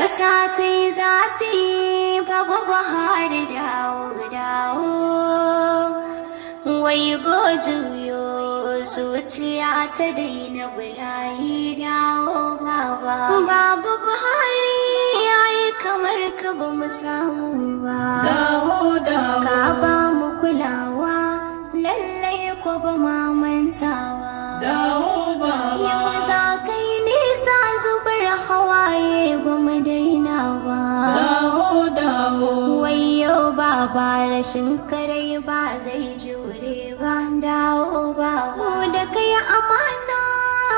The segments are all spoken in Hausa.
Ƙasa ta yi zafi Baba Buhari dawo. Wai go juyo zuciya ta daina bulayi dawo baba. Baba Buhari ya yi kamar ka ba mu samu ba. Ka ba mu kulawa lallai ko ba ma mantawa. Yau za ka yi nisa zubar hawaye ba mu daina ba. Wayo baba rashin karai ba zai jure ba. Dawo baba da kai amana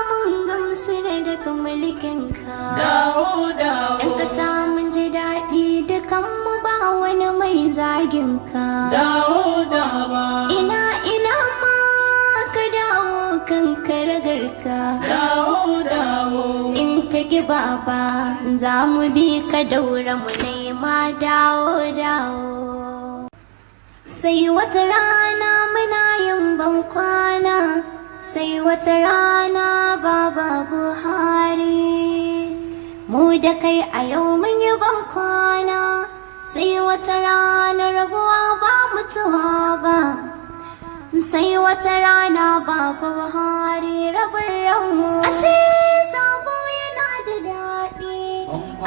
mun gamsu da daga mulkinka. In ka samun ji daɗi dukanmu ba wani mai zaginka. Ina ma ka dawo kan karagarka. In ka ki baba za mu bi ka daura mu nema dawo. Sai wata rana muna yin bankwana, sai wata rana baba Buhari. Mu da kai a yau mun yi bankwana, sai wata rana rabuwa ba mutuwa ba. Sai wata rana baba Buhari rabin ranmu. Ashe sabo yana da daɗi,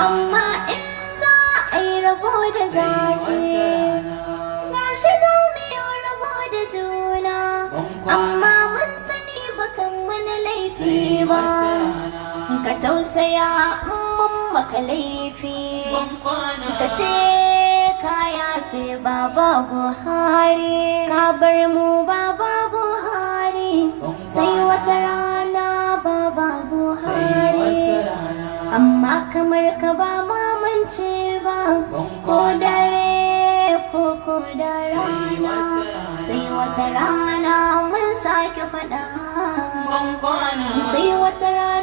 amma in za a yi rabo da zafi. Gashi za mu yi rabo da juna, amma mun sani bakan mana laifi ba. Ka tausaya in mun maka laifi, ka ce ka yafe baba Buhari. Ka bar mu baba Buhari, sai wata rana baba Buhari. Amma kamar ka ba mamance ba, ko dare ko da rana. Sai wata rana mun sake faɗa, sai wata rana